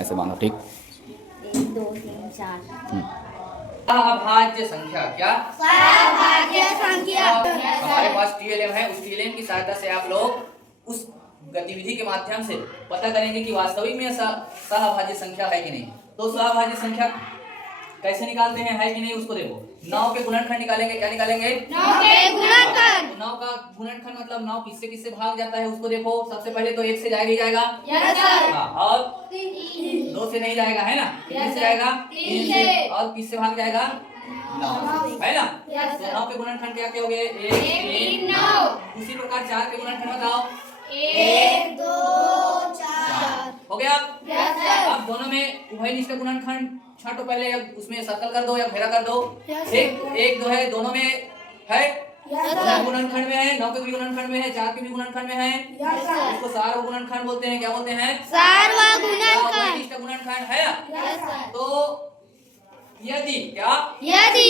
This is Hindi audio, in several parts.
ऐसे बांधो, ठीक। 1 2 3 4 सहाभाज्य संख्या क्या? सहाभाज्य संख्या। हमारे पास टीएलएम है, उस टीएलएम की सहायता से आप लोग उस गतिविधि के माध्यम से पता करेंगे कि वास्तविक में सहाभाज्य संख्या है कि नहीं। तो सहाभाज्य संख्या कैसे निकालते हैं, है कि नहीं, उसको देखो। 9 के गुणनखंड निकालेंगे, क्या निकालेंगे? 9 के गुणनखंड। 9 का गुणनखंड मतलब 9 किससे किससे भाग जाता है उसको देखो। सबसे पहले तो 1 से जाएगा ही जाएगा। Yes sir. हाँ, और 2 से नहीं जाएगा, है ना? किस से जाएगा? 3 से। और किससे भाग जाएगा? 9, है ना? तो 9 के गुणनखंड क्या क्या हो गए? 1 3 9। उसी प्रकार 4 के गुणनखंड बताओ। 1 2 4 हो गया। Yes sir. अब दोनों में उभयनिष्ठ गुणनखंड छांटो पहले, अब उसमें सर्कल कर दो या घेरा कर दो। Yes, ठीक, 1 2 है, दोनों में है। Yes, दोनों sir. गुणनखंड में है, 9 के भी गुणनखंड में है, 4 के भी गुणनखंड में है। Yes, sir. इसको सार्व गुणनखंड बोलते हैं। क्या बोलते हैं? सार्व गुणनखंड। उभयनिष्ठ गुणनखंड है। Yes sir. तो यदि क्या? यदि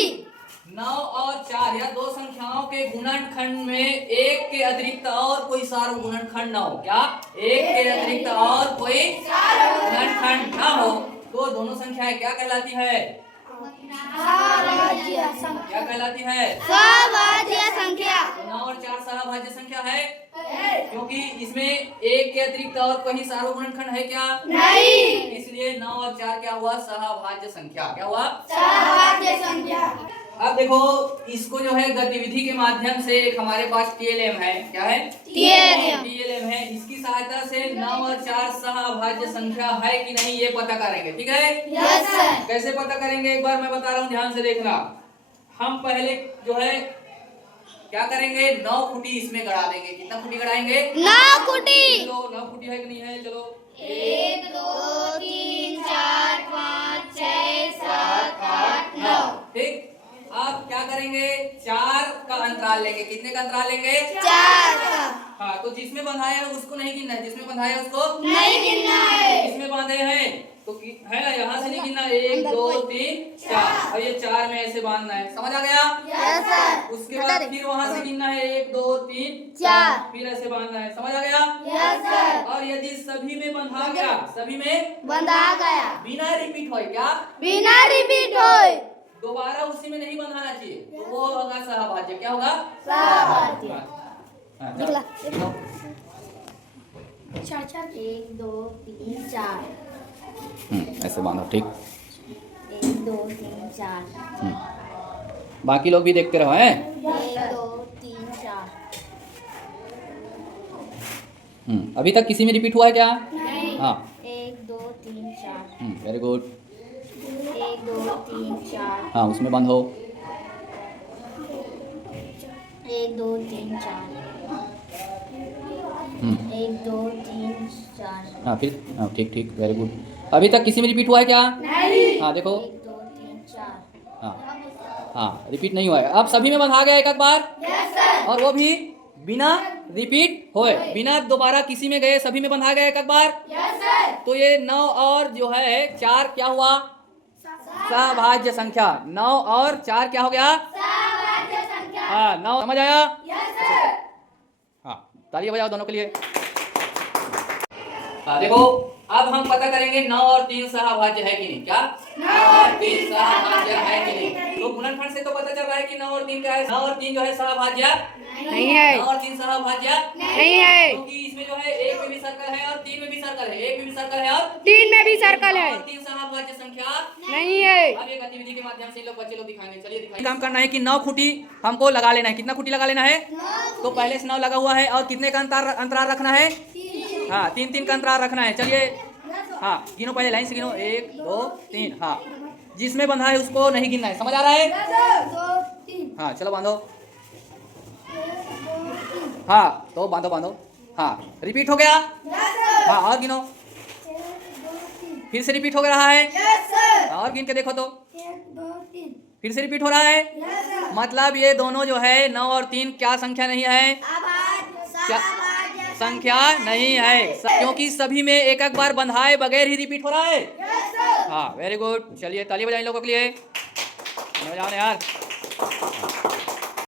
9 और 4 या दो संख्याओं के गुणनखंड में एक के अतिरिक्त और कोई सार्व गुणनखंड ना हो। क्या? एक के अतिरिक्त और कोई गुणनखंड ना हो तो दोनों संख्याएं क्या कहलाती है? सहाभाज्य संख्या। क्या कहलाती है? सहाभाज्य संख्या। 9 और 4 सहाभाज्य संख्या है, क्योंकि इसमें एक के अतिरिक्त और कोई सार्व गुणनखंड है क्या? नहीं। इसलिए 9 और 4 क्या हुआ? सहाभाज्य संख्या। क्या हुआ? सहाभाज्य संख्या। अब देखो, इसको जो है गतिविधि के माध्यम से एक हमारे पास टीएलएम है। क्या है? टीएलएम है। इसकी सहायता से 9 और 4 सहाभाज्य संख्या है कि नहीं ये पता करेंगे। ठीक है? Yes sir. कैसे पता करेंगे एक बार मैं बता रहा हूँ, ध्यान से देखना। हम पहले जो है क्या करेंगे, 9 खूंटी इसमें गड़ा देंगे। कितना खूंटी गड़ाएंगे? 9 खूंटी। चलो 9 खूंटी है कि नहीं है? चलो 1 2 3 4 5 6 7 8 9। ठीक। अब क्या करेंगे, 4 का अंतराल लेंगे। कितने का अंतराल लेंगे? 4 का। हाँ, तो जिसमें बंधाया है उसको नहीं गिनना है, जिसमें बंधाया है उसको नहीं गिनना है। इसमें बांधे हैं तो है ना, यहाँ से नहीं गिनना। 1 2 3 4। अब ये 4 में ऐसे बांधना है। समझ आ गया? Yes sir. उसके बाद फिर वहां से गिनना है 1 2 3 4। फिर ऐसे बांधना है। समझ आ गया? Yes sir. और यदि सभी में बंधा गया, सभी में बंधा गया बिना रिपीट हो, क्या बिना रिपीट होए दोबारा उसी में नहीं बंधाना चाहिए, तो वो होगा सहाभाज्य। क्या होगा? सहाभाज्य। हाँ, चलो। 1 2 3 4 ऐसे बांधो, ठीक। 1 2 3 4 बाकी लोग भी देखते रहो, हैं। 1 2 3 4 अभी तक किसी में रिपीट हुआ है क्या? नहीं। हाँ। 1 2 3 4 वेरी गुड। 1 2 3 4 हाँ, उसमें बांधो। 1 2 3 4 1 2 3 4 हाँ, फिर हाँ, ठीक ठीक, वेरी गुड। अभी तक किसी में रिपीट हुआ है क्या? नहीं। हाँ, देखो। 1 2 3 4 हाँ हाँ, रिपीट नहीं हुआ है। अब सभी में बंधा गया एक आध बार, यस सर। और वो भी बिना रिपीट होए, बिना दोबारा किसी में गए, सभी में बंधा गया एक आध बार। Yes sir. तो ये 9 और जो है 4 क्या हुआ? सहाभाज्य संख्या। 9 और 4 क्या हो गया? सहाभाज्य संख्या। हाँ, 9। समझ आया? Yes sir. हाँ, तालियां बजाओ दोनों के लिए। हाँ, देखो, अब हम पता करेंगे 9 और 3 सहाभाज्य है कि नहीं। क्या 9 और 3 सहाभाज्य है कि नहीं? तो गुणनखंड से तो पता चल रहा है कि 9 और 3 क्या है। 9 और 3 जो है सहाभाज्य नहीं है। 9 और 3 सहाभाज्य नहीं है। क्योंकि इसमें जो है 1 में भी सर्कल है और 3 में भी सर्कल है। 1 में भी सर्कल है और 3 में भी सर्कल है। 3 सहाभाज्य संख्या नहीं है। अब ये गतिविधि के माध्यम से लोग बच्चे लोग दिखाएंगे। चलिए दिखाइए। काम करना है कि 9 खूंटी हमको लगा लेना है। कितना खूंटी लगा लेना है? तो पहले से 9 लगा हुआ है, और कितने का अंतराल रखना है? हाँ, 3 3 का अंतराल रखना है। चलिए, हाँ, गिनो पहले, लाइन से गिनो। 1 2 3। हाँ, जिसमें बंधा है उसको नहीं गिनना है। समझ आ रहा है? हाँ, चलो बांधो। हाँ, तो बांधो बांधो। हाँ, रिपीट हो गया। हाँ, और गिनो। फिर से रिपीट हो रहा है। हाँ, और गिन के देखो तो। फिर से रिपीट हो रहा है। मतलब ये दोनों जो है 9 और 3 क्या संख्या नहीं है? क्या संख्या नहीं है, क्योंकि सभी में एक एक बार बंधाए बगैर ही रिपीट हो रहा है। हाँ, वेरी गुड। चलिए ताली बजाएं लोगों के लिए। बजाओ ना यार।